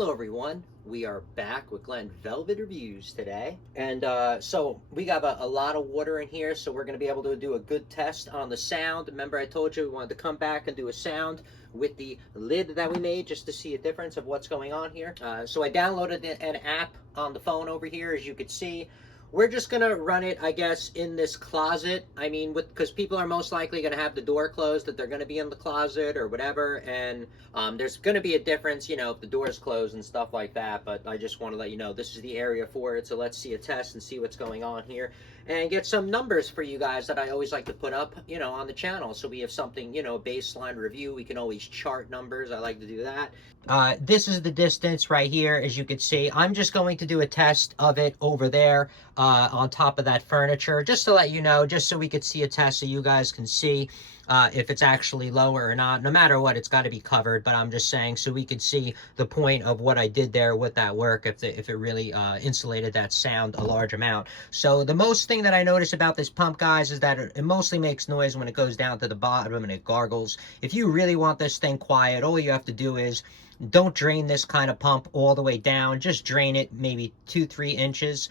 Hello everyone, we are back with Glenn Velvet Reviews today. And so we got a lot of water in here, so we're going to be able to do a good test on the sound. Remember I told you we wanted to come back and do a sound with the lid that we made just to see a difference of what's going on here. So I downloaded an app on the phone over here, as you can see. We're just gonna run it, I guess, in this closet. I mean, because people are most likely gonna have the door closed, that they're gonna be in the closet or whatever, and there's gonna be a difference, you know, if the door's closed and stuff like that. But I just want to let you know this is the area for it. So let's see a test and see what's going on here, and get some numbers for you guys that I always like to put up, you know, on the channel. So we have something, you know, baseline review. We can always chart numbers. I like to do that. This is the distance right here, as you can see. I'm just going to do a test of it over there on top of that furniture, just to let you know, just so we could see a test so you guys can see if it's actually lower or not. No matter what, it's got to be covered, but I'm just saying so we could see the point of what I did there with that work, if it really insulated that sound a large amount. So the most thing that I notice about this pump, guys, is that it mostly makes noise when it goes down to the bottom and it gargles. If you really want this thing quiet, all you have to do is don't drain this kind of pump all the way down. Just drain it maybe 2-3 inches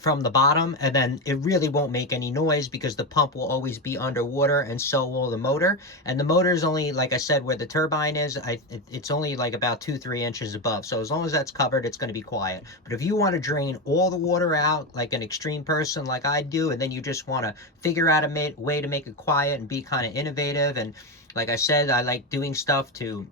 from the bottom, and then it really won't make any noise because the pump will always be underwater, and so will the motor. And the motor is only, like I said, where the turbine is, it's only like about 2-3 inches above. So as long as that's covered, it's going to be quiet. But if you want to drain all the water out like an extreme person like I do, and then you just want to figure out a way to make it quiet and be kind of innovative, and like I said, I like doing stuff to,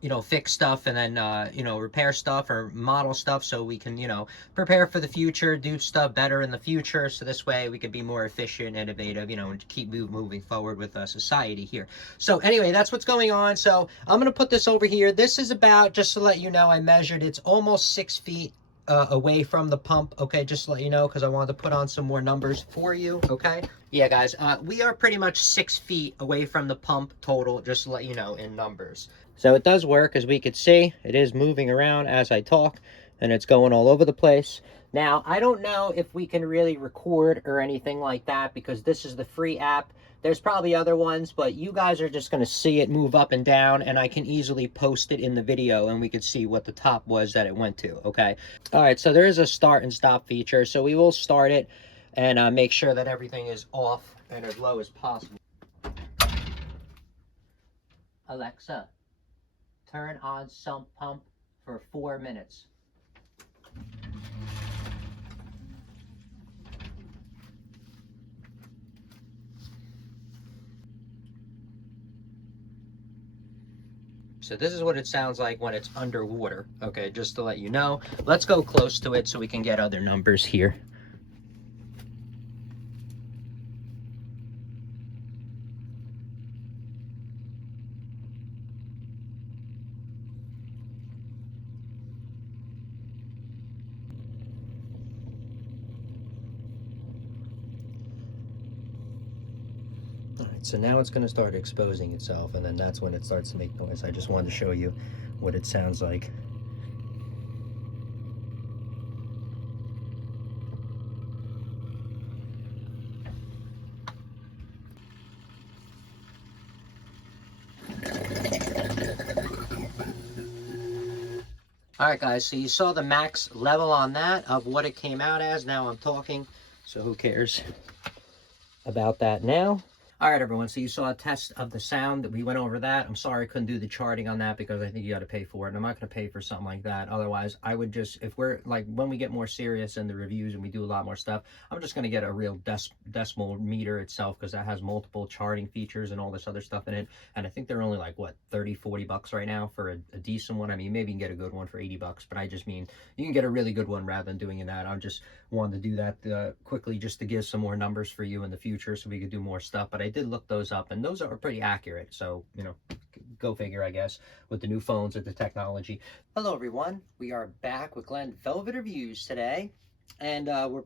you know, fix stuff and then, you know, repair stuff or model stuff so we can, you know, prepare for the future, do stuff better in the future. So this way we could be more efficient, innovative, you know, and keep moving forward with society here. So anyway, that's what's going on. So I'm going to put this over here. This is about, just to let you know, I measured, it's almost 6 feet away from the pump, okay, just to let you know, because I wanted to put on some more numbers for you, okay? Yeah, guys, we are pretty much 6 feet away from the pump total, just to let you know, in numbers. So it does work, as we could see. It is moving around as I talk, and it's going all over the place. Now, I don't know if we can really record or anything like that, because this is the free app. There's probably other ones, but you guys are just going to see it move up and down, and I can easily post it in the video, and we can see what the top was that it went to, okay? All right, so there is a start and stop feature, so we will start it and make sure that everything is off and as low as possible. Alexa, turn on sump pump for 4 minutes. So this is what it sounds like when it's underwater. Okay, just to let you know. Let's go close to it so we can get other numbers here. Alright, so now it's going to start exposing itself, and then that's when it starts to make noise. I just wanted to show you what it sounds like. Alright guys, so you saw the max level on that of what it came out as. Now I'm talking, so who cares about that now? All right, everyone, so you saw a test of the sound. We went over that. I'm sorry I couldn't do the charting on that because I think you got to pay for it, and I'm not going to pay for something like that. Otherwise, I would just, if we're, like, when we get more serious in the reviews and we do a lot more stuff, I'm just going to get a real decimal meter itself, because that has multiple charting features and all this other stuff in it, and I think they're only, like, what, 30-40 bucks right now for a decent one. I mean, maybe you can get a good one for 80 bucks, but I just mean you can get a really good one rather than doing that. I just wanted to do that quickly just to give some more numbers for you in the future so we could do more stuff, but I did look those up, and those are pretty accurate. So, you know, go figure, I guess, with the new phones and the technology. Hello, everyone. We are back with Glenn Velvet Reviews today, and we're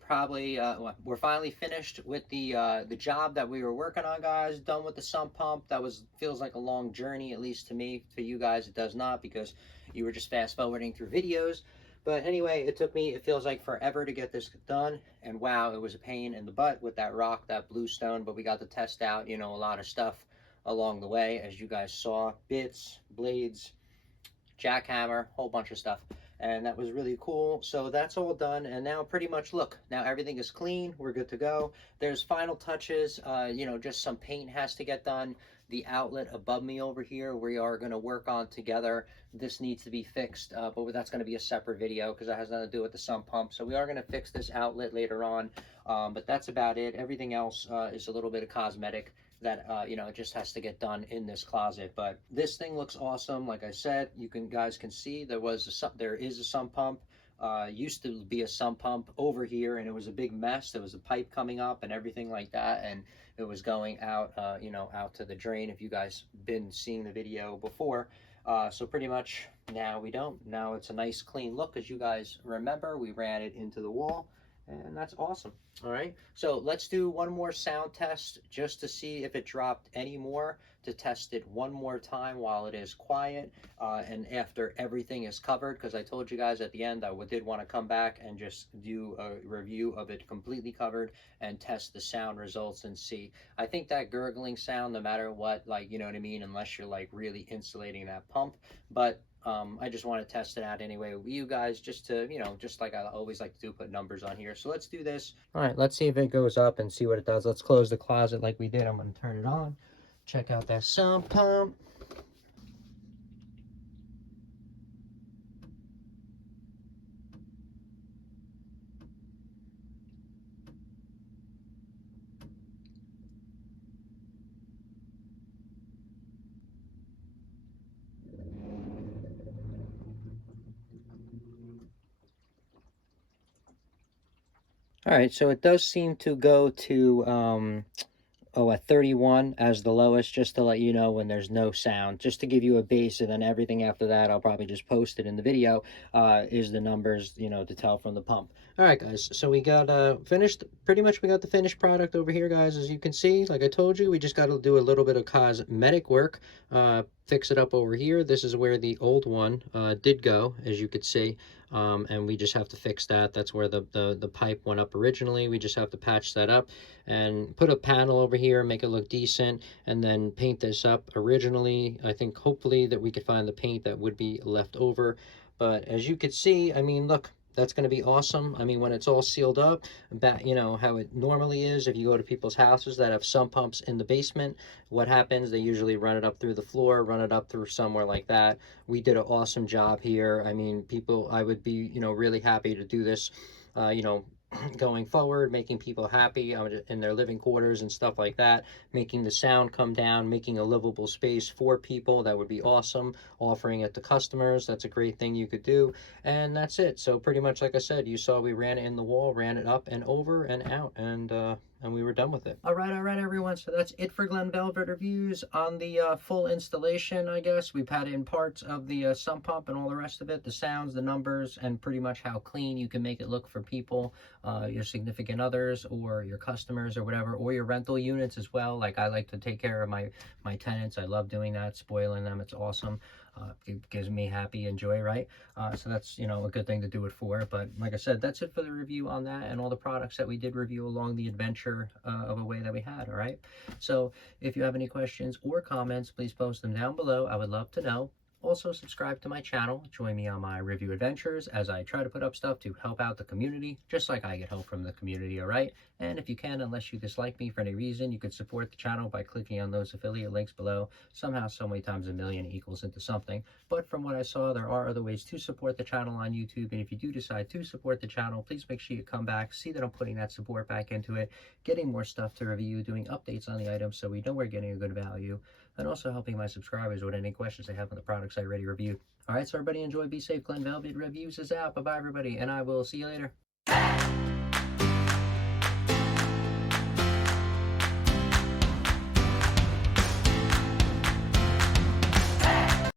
finally finished with the job that we were working on, guys. Done with the sump pump. That feels like a long journey, at least to me. For you guys, it does not, because you were just fast forwarding through videos. But anyway, it feels like forever to get this done. And wow, it was a pain in the butt with that rock, that bluestone. But we got to test out, you know, a lot of stuff along the way, as you guys saw. Bits, blades, jackhammer, whole bunch of stuff. And that was really cool. So that's all done, and now pretty much look, now everything is clean, we're good to go. There's final touches, just some paint has to get done. The outlet above me over here, we are going to work on together. This needs to be fixed, but that's going to be a separate video because that has nothing to do with the sump pump. So we are going to fix this outlet later on, but that's about it. Everything else is a little bit of cosmetic that it just has to get done in this closet. But this thing looks awesome. Like I said, guys can see there is a sump pump. Used to be a sump pump over here, and it was a big mess. There was a pipe coming up and everything like that, and it was going out out to the drain, if you guys been seeing the video before. So pretty much now we don't. Now it's a nice clean look. As you guys remember, we ran it into the wall, and that's awesome. All right, so let's do one more sound test just to see if it dropped any more, to test it one more time while it is quiet and after everything is covered, because I told you guys at the end I did want to come back and just do a review of it completely covered and test the sound results and see. I think that gurgling sound, no matter what, like, you know what I mean, unless you're like really insulating that pump, but I just want to test it out anyway with you guys, just to, just like I always like to do, put numbers on here. So let's do this. All right, let's see if it goes up and see what it does. Let's close the closet like we did. I'm going to turn it on. Check out that sump pump. All right, so it does seem to go to at 31 as the lowest, just to let you know when there's no sound, just to give you a base, and then everything after that I'll probably just post it in the video, is the numbers, to tell from the pump. All right, guys, so we got pretty much we got the finished product over here, guys. As you can see, like I told you, we just got to do a little bit of cosmetic work, fix it up over here. This is where the old one did go, as you could see. And we just have to fix that. That's where the pipe went up originally. We just have to patch that up and put a panel over here, make it look decent, and then paint this up. Originally, I think hopefully that we could find the paint that would be left over. But as you could see, I mean, look, that's going to be awesome. I mean, when it's all sealed up, how it normally is, if you go to people's houses that have sump pumps in the basement, what happens? They usually run it up through the floor, run it up through somewhere like that. We did an awesome job here. I mean, I would be, really happy to do this, going forward, making people happy in their living quarters and stuff like that, making the sound come down, making a livable space for people. That would be awesome. Offering it to customers, that's a great thing you could do. And that's it. So pretty much, like I said, you saw we ran it in the wall, ran it up and over and out, and we were done with it. All right, everyone. So that's it for Glen Velvet reviews on the full installation, I guess. We've had in parts of the sump pump and all the rest of it, the sounds, the numbers, and pretty much how clean you can make it look for people, your significant others or your customers or whatever, or your rental units as well. Like, I like to take care of my tenants. I love doing that, spoiling them. It's awesome. It gives me happy and joy, right? So that's, a good thing to do it for. But like I said, that's it for the review on that and all the products that we did review along the adventure of a way that we had, all right? So if you have any questions or comments, please post them down below. I would love to know. Also, subscribe to my channel. Join me on my review adventures as I try to put up stuff to help out the community, just like I get help from the community, all right? And if you can, unless you dislike me for any reason, you could support the channel by clicking on those affiliate links below. Somehow, so many times a million equals into something. But from what I saw, there are other ways to support the channel on YouTube. And if you do decide to support the channel, please make sure you come back, see that I'm putting that support back into it, getting more stuff to review, doing updates on the items so we know we're getting a good value, and also helping my subscribers with any questions they have on the products I already reviewed. All right, so everybody enjoy, be safe. Glen Velvet Reviews is out. Bye-bye, everybody, and I will see you later.